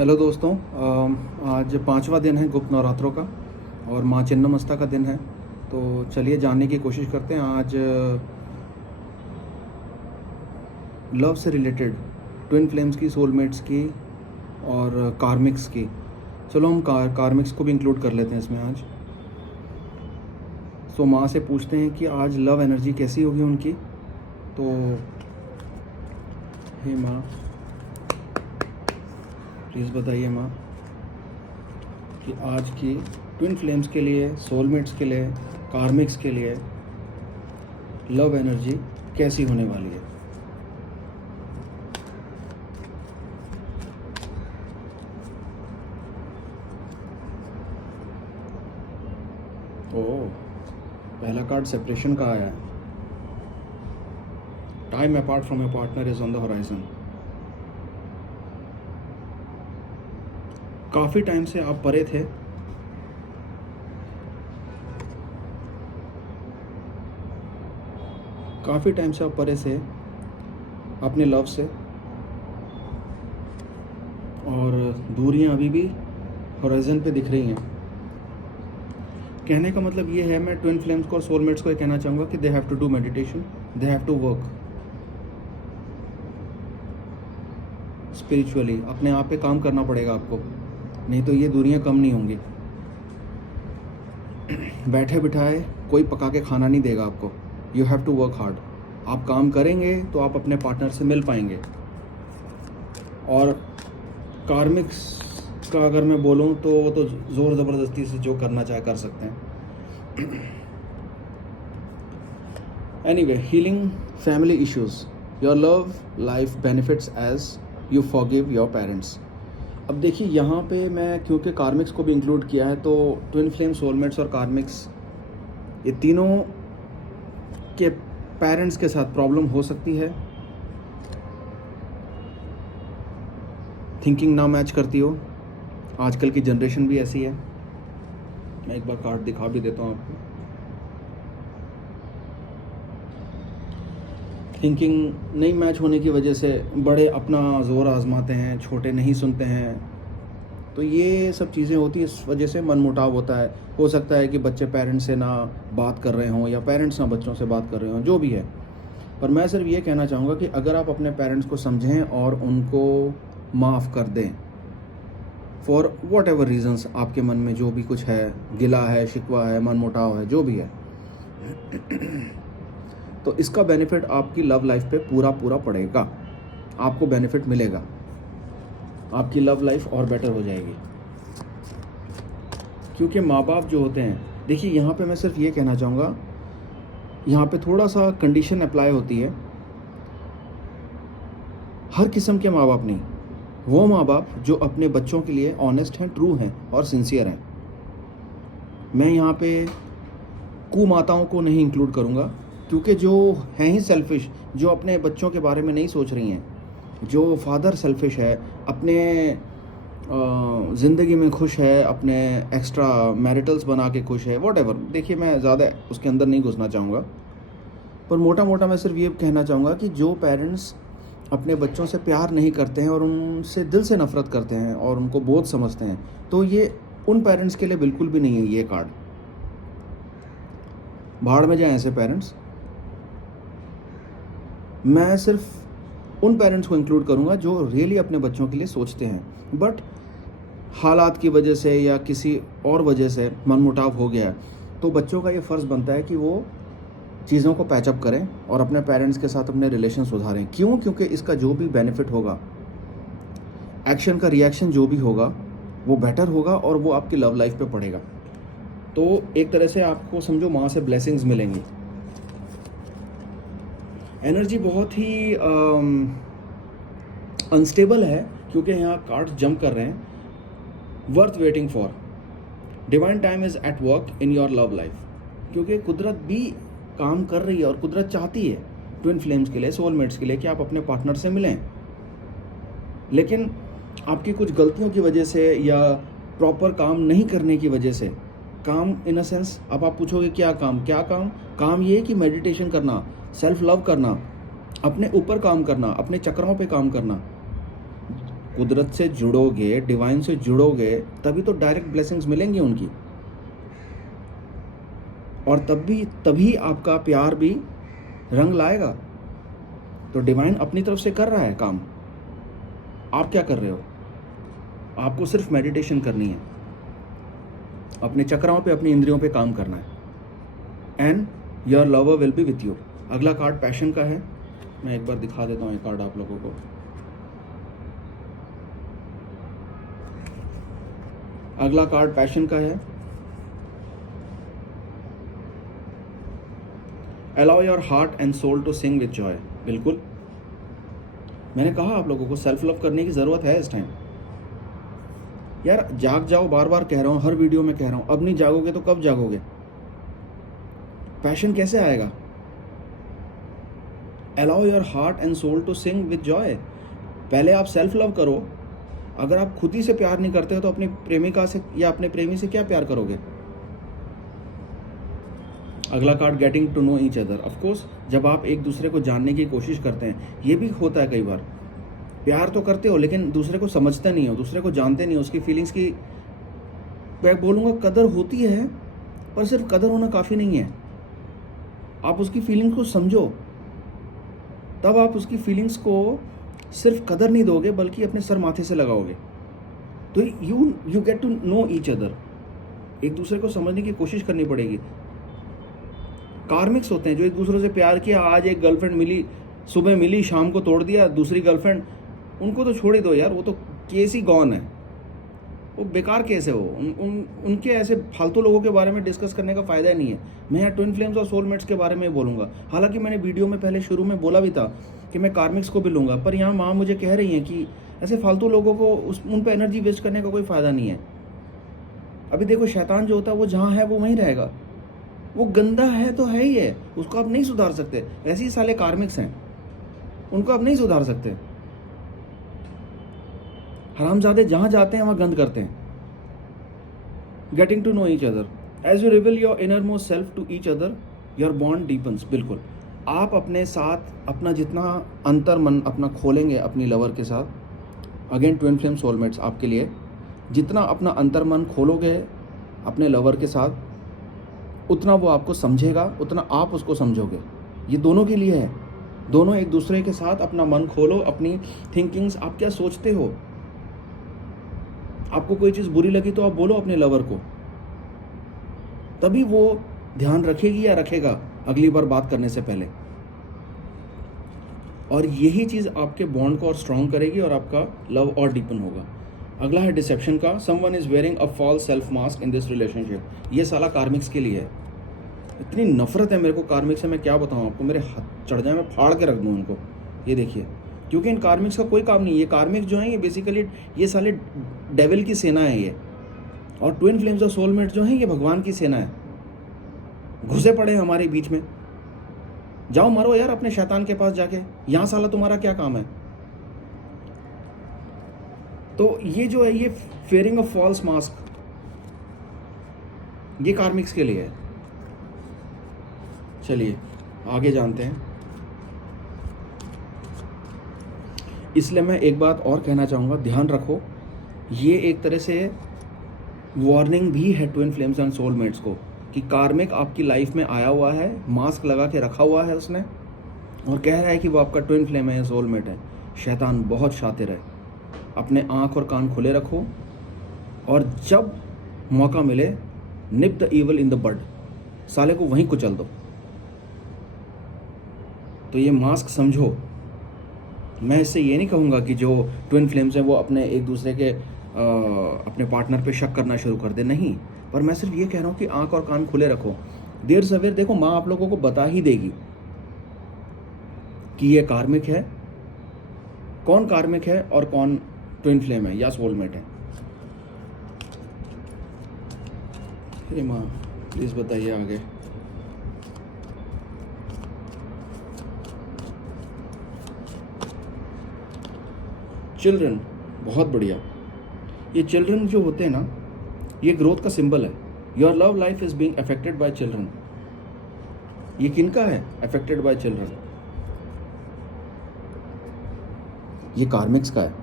Hello दोस्तों, आज पांचवा दिन है गुप्त नवरात्रों का और माँ छिन्नमस्ता का दिन है। तो चलिए जानने की कोशिश करते हैं आज लव से रिलेटेड ट्विन फ्लेम्स की, सोलमेट्स की और कार्मिक्स की। चलो हम कार्मिक्स को भी इंक्लूड कर लेते हैं इसमें आज। सो माँ से पूछते हैं कि आज लव एनर्जी कैसी होगी उनकी। तो हे माँ, प्लीज़ बताइए माँ कि आज की ट्विन फ्लेम्स के लिए, सोलमेट्स के लिए, कार्मिक्स के लिए लव एनर्जी कैसी होने वाली है। ओह, पहला कार्ड सेपरेशन का आया है। Time apart from your partner is on the horizon. काफ़ी टाइम से आप परे थे, काफ़ी टाइम से आप परे से अपने लव से, और दूरियां अभी भी होराइजन पे दिख रही हैं। कहने का मतलब ये है, मैं ट्विन फ्लेम्स को और सोलमेट्स को ये कहना चाहूँगा कि they have to do meditation, they have to work spiritually. अपने आप पे काम करना पड़ेगा आपको, नहीं तो ये दूरियां कम नहीं होंगी। बैठे बिठाए कोई पका के खाना नहीं देगा आपको। You have to work hard. आप काम करेंगे तो आप अपने पार्टनर से मिल पाएंगे। और कार्मिक्स का अगर मैं बोलूं तो वो तो ज़ोर ज़बरदस्ती से जो करना चाहे कर सकते हैं। Anyway, healing family issues, your love life benefits as you forgive your parents. अब देखिए यहाँ पे मैं क्योंकि कार्मिक्स को भी इंक्लूड किया है, तो ट्विन फ्लेम, सोलमेट्स और कार्मिक्स, ये तीनों के पेरेंट्स के साथ प्रॉब्लम हो सकती है। थिंकिंग ना मैच करती हो। आजकल की जनरेशन भी ऐसी है। मैं एक बार कार्ड दिखा भी देता हूँ आपको। थिंकिंग नहीं मैच होने की वजह से बड़े अपना ज़ोर आजमाते हैं, छोटे नहीं सुनते हैं। तो ये सब चीज़ें होती हैं, इस वजह से मनमुटाव होता है। हो सकता है कि बच्चे पेरेंट्स से ना बात कर रहे हों या पेरेंट्स ना बच्चों से बात कर रहे हों, जो भी है। पर मैं सिर्फ ये कहना चाहूँगा कि अगर आप अपने पेरेंट्स को समझें और उनको माफ़ कर दें, फॉर वॉट एवर रीज़न्स, आपके मन में जो भी कुछ है, गिला है, शिकवा है, मनमुटाव है, जो भी है, तो इसका बेनिफिट आपकी लव लाइफ पे पूरा पूरा पड़ेगा। आपको बेनिफिट मिलेगा, आपकी लव लाइफ और बेटर हो जाएगी। क्योंकि माँ बाप जो होते हैं, देखिए यहाँ पे मैं सिर्फ ये कहना चाहूँगा, यहाँ पे थोड़ा सा कंडीशन अप्लाई होती है। हर किस्म के माँ बाप नहीं, वो माँ बाप जो अपने बच्चों के लिए ऑनेस्ट हैं, ट्रू हैं और सिंसियर हैं। मैं यहाँ पे कुमाताओं को नहीं इंक्लूड करूँगा, क्योंकि जो हैं ही सेल्फिश, जो अपने बच्चों के बारे में नहीं सोच रही हैं, जो फादर सेल्फिश है, अपने ज़िंदगी में खुश है, अपने एक्स्ट्रा मैरिटल्स बना के खुश है, वॉट एवर। देखिए मैं ज़्यादा उसके अंदर नहीं घुसना चाहूँगा, पर मोटा मोटा मैं सिर्फ ये कहना चाहूँगा कि जो पेरेंट्स अपने बच्चों से प्यार नहीं करते हैं और उनसे दिल से नफ़रत करते हैं और उनको बोझ समझते हैं, तो ये उन पेरेंट्स के लिए बिल्कुल भी नहीं है। ये कार्ड, भाड़ में जाएं ऐसे पेरेंट्स। मैं सिर्फ उन पेरेंट्स को इंक्लूड करूँगा जो रियली अपने बच्चों के लिए सोचते हैं। बट हालात की वजह से या किसी और वजह से मनमुटाव हो गया, तो बच्चों का ये फ़र्ज़ बनता है कि वो चीज़ों को पैचअप करें और अपने पेरेंट्स के साथ अपने रिलेशन सुधारें। क्यों? क्योंकि इसका जो भी बेनिफिट होगा, एक्शन का रिएक्शन जो भी होगा, वो बेटर होगा और वो आपकी लव लाइफ पे पड़ेगा। तो एक तरह से आपको समझो माँ से ब्लेसिंग्स मिलेंगी। एनर्जी बहुत ही अनस्टेबल है, क्योंकि यहाँ कार्ड्स जंप कर रहे हैं। Worth waiting for, divine time is at work in your love life. क्योंकि कुदरत भी काम कर रही है और कुदरत चाहती है ट्विन फ्लेम्स के लिए, सोलमेट्स के लिए, कि आप अपने पार्टनर से मिलें। लेकिन आपकी कुछ गलतियों की वजह से या प्रॉपर काम नहीं करने की वजह से, काम इन अ सेंस, अब आप पूछोगे क्या काम? क्या काम? काम ये कि मेडिटेशन करना, सेल्फ लव करना, अपने ऊपर काम करना, अपने चक्रों पे काम करना। कुदरत से जुड़ोगे, डिवाइन से जुड़ोगे, तभी तो डायरेक्ट ब्लेसिंग्स मिलेंगी उनकी, और तभी आपका प्यार भी रंग लाएगा। तो डिवाइन अपनी तरफ से कर रहा है काम, आप क्या कर रहे हो? आपको सिर्फ मेडिटेशन करनी है, अपने चक्राओं पे, अपनी इंद्रियों पे काम करना है, and your lover will be with you. अगला कार्ड पैशन का है, मैं एक बार दिखा देता हूँ ये कार्ड आप लोगों को। अगला कार्ड पैशन का है। Allow your heart and soul to sing with joy. बिल्कुल, मैंने कहा आप लोगों को सेल्फ लव करने की ज़रूरत है इस टाइम। यार जाग जाओ, बार बार कह रहा हूँ, हर वीडियो में कह रहा हूँ, अब नहीं जागोगे तो कब जागोगे? पैशन कैसे आएगा? Allow your heart and soul to sing with joy. पहले आप सेल्फ लव करो। अगर आप खुद ही से प्यार नहीं करते हो तो अपनी प्रेमिका से या अपने प्रेमी से क्या प्यार करोगे? अगला card getting to know each other. Of course, जब आप एक दूसरे को जानने की कोशिश करते हैं, ये भी होता है कई बार, प्यार तो करते हो लेकिन दूसरे को समझते नहीं हो, दूसरे को जानते नहीं हो, उसकी फीलिंग्स की, मैं बोलूँगा कदर होती है, पर सिर्फ कदर होना काफ़ी नहीं है। आप उसकी फीलिंग्स को समझो, तब आप उसकी फीलिंग्स को सिर्फ कदर नहीं दोगे बल्कि अपने सर माथे से लगाओगे। तो you get to know each other, एक दूसरे को समझने की कोशिश करनी पड़ेगी। कार्मिक्स होते हैं जो एक दूसरे से प्यार किया, आज एक गर्लफ्रेंड मिली, सुबह मिली, शाम को तोड़ दिया दूसरी गर्लफ्रेंड, उनको तो छोड़ ही दो यार, वो तो केस ही गॉन है, वो बेकार केस है वो। उनके ऐसे फालतू लोगों के बारे में डिस्कस करने का फ़ायदा नहीं है। मैं यहाँ ट्विन फ्लेम्स और सोलमेट्स के बारे में बोलूँगा। हालांकि मैंने वीडियो में पहले शुरू में बोला भी था कि मैं कार्मिक्स को भी लूँगा, पर यहाँ माँ मुझे कह रही हैं कि ऐसे फालतू लोगों को उन पर एनर्जी वेस्ट करने का कोई फ़ायदा नहीं है। अभी देखो, शैतान जो होता है वो जहाँ है वो वहीं रहेगा, वो गंदा है तो है ही है, उसको आप नहीं सुधार सकते। ऐसे ही साले कार्मिक्स हैं, उनको आप नहीं सुधार सकते। हरामजादे जहां जाते हैं वहां गंद करते हैं। Getting to know each other, as you reveal your innermost self to each other, your bond deepens. बिल्कुल, आप अपने साथ अपना जितना अंतर मन अपना खोलेंगे अपनी लवर के साथ, अगेन ट्विन फ्लेम सोलमेट्स आपके लिए, जितना अपना अंतर मन खोलोगे अपने लवर के साथ, उतना वो आपको समझेगा, उतना आप उसको समझोगे। ये दोनों के लिए है, दोनों एक दूसरे के साथ अपना मन खोलो, अपनी थिंकिंग्स, आप क्या सोचते हो। आपको कोई चीज़ बुरी लगी तो आप बोलो अपने लवर को, तभी वो ध्यान रखेगी या रखेगा अगली बार बात करने से पहले। और यही चीज़ आपके बॉन्ड को और स्ट्रॉन्ग करेगी और आपका लव और डीपन होगा। अगला है डिसेप्शन का। Someone is wearing a false self mask in this relationship. ये साला कार्मिक्स के लिए है। इतनी नफरत है मेरे को कार्मिक्स से, मैं क्या बताऊँ आपको, मेरे हाथ चढ़ जाए, मैं फाड़ के रख दूँ उनको। ये देखिए, क्योंकि इन कार्मिक्स का कोई काम नहीं है। ये कार्मिक्स जो हैं ये बेसिकली ये साले डेविल की सेना है ये, और ट्विन फ्लेम्स और सोलमेट जो हैं ये भगवान की सेना है। घुसे पड़े हैं हमारे बीच में। जाओ मरो यार अपने शैतान के पास जाके, यहाँ साला तुम्हारा क्या काम है। तो ये जो है, ये फेयरिंग अ फॉल्स मास्क, ये कार्मिक्स के लिए है। चलिए आगे जानते हैं। इसलिए मैं एक बात और कहना चाहूँगा, ध्यान रखो, ये एक तरह से वार्निंग भी है ट्विन फ्लेम्स एंड सोलमेट्स को, कि कार्मिक आपकी लाइफ में आया हुआ है, मास्क लगा के रखा हुआ है उसने, और कह रहा है कि वो आपका ट्विन फ्लेम है या सोलमेट है। शैतान बहुत शातिर है। अपने आँख और कान खुले रखो, और जब मौका मिले nip the evil in the bud, साले को वहीं कुचल दो। तो ये मास्क समझो। मैं इससे ये नहीं कहूँगा कि जो ट्विन फ्लेम्स हैं वो अपने एक दूसरे के अपने पार्टनर पे शक करना शुरू कर दे, नहीं, पर मैं सिर्फ ये कह रहा हूँ कि आंख और कान खुले रखो। देर सवेर देखो माँ आप लोगों को बता ही देगी कि ये कार्मिक है, कौन कार्मिक है और कौन ट्विन फ्लेम है या सोलमेट है। हे माँ प्लीज़ बताइए आगे। चिल्ड्रन, बहुत बढ़िया। ये चिल्ड्रन जो होते हैं ना, ये ग्रोथ का सिंबल है। Your love life is being affected by children. ये किनका है अफेक्टेड बाय चिल्ड्रन? ये कार्मिक्स का है।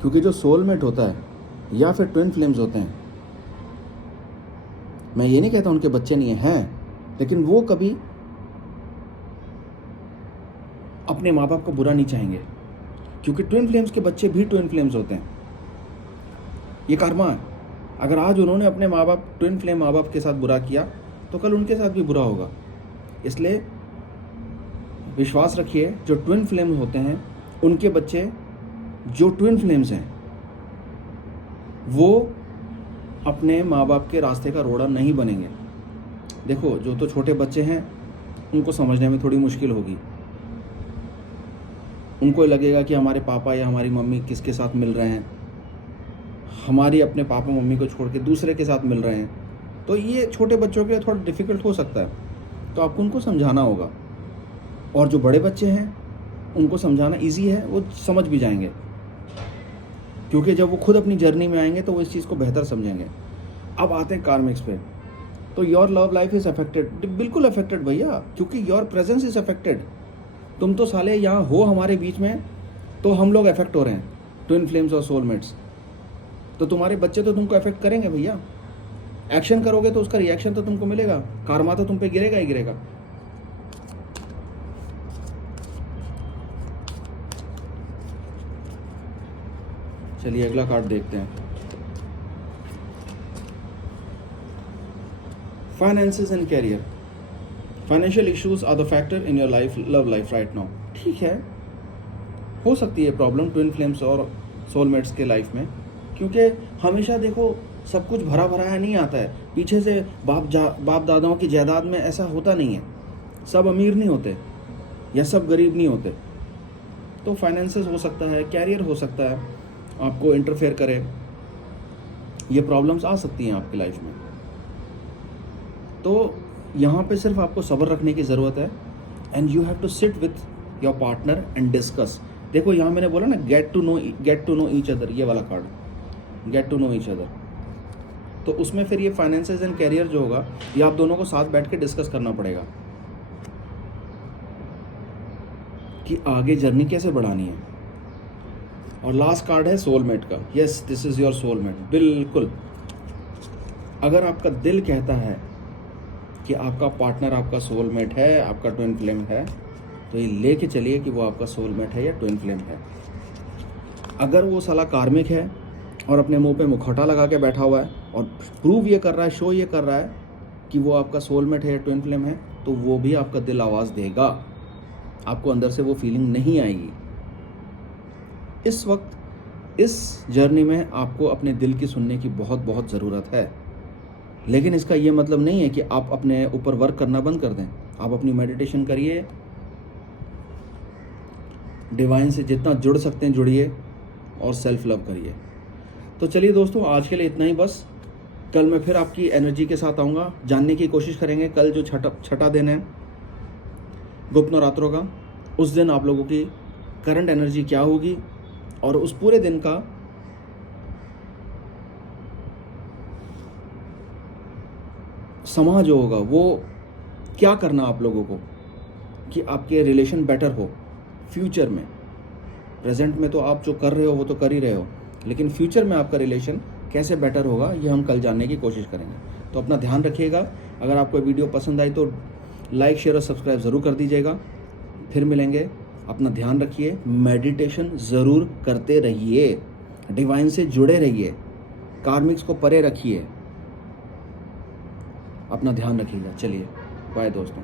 क्योंकि जो सोलमेट होता है या फिर ट्विन फ्लेम्स होते हैं, मैं ये नहीं कहता उनके बच्चे नहीं हैं, लेकिन वो कभी अपने माँ बाप को बुरा नहीं चाहेंगे, क्योंकि ट्विन फ्लेम्स के बच्चे भी ट्विन फ्लेम्स होते हैं। ये कर्मा है। अगर आज उन्होंने अपने माँ बाप, ट्विन फ्लेम माँ बाप के साथ बुरा किया तो कल उनके साथ भी बुरा होगा। इसलिए विश्वास रखिए, जो ट्विन फ्लेम्स होते हैं उनके बच्चे जो ट्विन फ्लेम्स हैं वो अपने माँ बाप के रास्ते का रोड़ा नहीं बनेंगे। देखो, जो तो छोटे बच्चे हैं उनको समझने में थोड़ी मुश्किल होगी। उनको लगेगा कि हमारे पापा या हमारी मम्मी किसके साथ मिल रहे हैं, हमारी अपने पापा मम्मी को छोड़ के दूसरे के साथ मिल रहे हैं, तो ये छोटे बच्चों के लिए थोड़ा डिफ़िकल्ट हो सकता है। तो आपको उनको समझाना होगा। और जो बड़े बच्चे हैं उनको समझाना इजी है, वो समझ भी जाएंगे, क्योंकि जब वो खुद अपनी जर्नी में आएंगे तो वो इस चीज़ को बेहतर समझेंगे। अब आते हैं कार्मिक्स पे। तो your love life is affected, बिल्कुल अफेक्टेड भैया, क्योंकि योर प्रेजेंस इज़ अफेक्टेड। तुम तो साले यहाँ हो हमारे बीच में, तो हम लोग अफेक्ट हो रहे हैं, ट्विन फ्लेम्स और सोलमेट्स। तो तुम्हारे बच्चे तो तुमको अफेक्ट करेंगे भैया। एक्शन करोगे तो उसका रिएक्शन तो तुमको मिलेगा, कार्मा तो तुम पे गिरेगा ही गिरेगा। चलिए अगला कार्ड देखते हैं। Finances and career. Financial issues are the factor in your life, love life right now. ठीक है, हो सकती है प्रॉब्लम ट्विन फ्लेम्स और सोलमेट्स के लाइफ में, क्योंकि हमेशा देखो सब कुछ भरा भराया नहीं आता है। पीछे से बाप दादाओं की जायदाद में ऐसा होता नहीं है। सब अमीर नहीं होते या सब गरीब नहीं होते। तो फाइनेंसेस हो सकता है, कैरियर हो सकता है, आपको इंटरफेयर करे, ये प्रॉब्लम्स आ सकती हैं आपकी लाइफ में। तो यहाँ पे सिर्फ आपको सब्र रखने की ज़रूरत है, and you have to sit with your partner and discuss. देखो यहाँ मैंने बोला ना, get to know each other, ये वाला card, get to know each other. तो उसमें फिर ये फाइनेंसेस एंड कैरियर जो होगा, ये आप दोनों को साथ बैठ के डिस्कस करना पड़ेगा कि आगे जर्नी कैसे बढ़ानी है। और लास्ट कार्ड है सोलमेट का। Yes, this is your soulmate. बिल्कुल, अगर आपका दिल कहता है कि आपका पार्टनर आपका सोलमेट है, आपका ट्विन फ्लेम है, तो ये लेके चलिए कि वो आपका सोलमेट है या ट्विन फ्लेम है। अगर वो साला कार्मिक है और अपने मुंह पे मुखौटा लगा के बैठा हुआ है और प्रूव ये कर रहा है, शो ये कर रहा है कि वो आपका सोलमेट है या ट्विन फ्लेम है, तो वो भी आपका दिल आवाज़ देगा, आपको अंदर से वो फीलिंग नहीं आएगी। इस वक्त इस जर्नी में आपको अपने दिल की सुनने की बहुत बहुत ज़रूरत है। लेकिन इसका ये मतलब नहीं है कि आप अपने ऊपर वर्क करना बंद कर दें। आप अपनी मेडिटेशन करिए, डिवाइन से जितना जुड़ सकते हैं जुड़िए, और सेल्फ लव करिए। तो चलिए दोस्तों, आज के लिए इतना ही बस। कल मैं फिर आपकी एनर्जी के साथ आऊँगा, जानने की कोशिश करेंगे कल जो छठा दिन है गुप्त नवरात्रों का, उस दिन आप लोगों की करंट एनर्जी क्या होगी और उस पूरे दिन का समाज जो होगा वो क्या करना आप लोगों को कि आपके रिलेशन बेटर हो फ्यूचर में। प्रेजेंट में तो आप जो कर रहे हो वो तो कर ही रहे हो, लेकिन फ्यूचर में आपका रिलेशन कैसे बेटर होगा ये हम कल जानने की कोशिश करेंगे। तो अपना ध्यान रखिएगा। अगर आपको वीडियो पसंद आई तो लाइक, शेयर और सब्सक्राइब ज़रूर कर दीजिएगा। फिर मिलेंगे, अपना ध्यान रखिए, मेडिटेशन ज़रूर करते रहिए, डिवाइन से जुड़े रहिए, कार्मिक्स को परे रखिए, अपना ध्यान रखिएगा। चलिए बाय दोस्तों।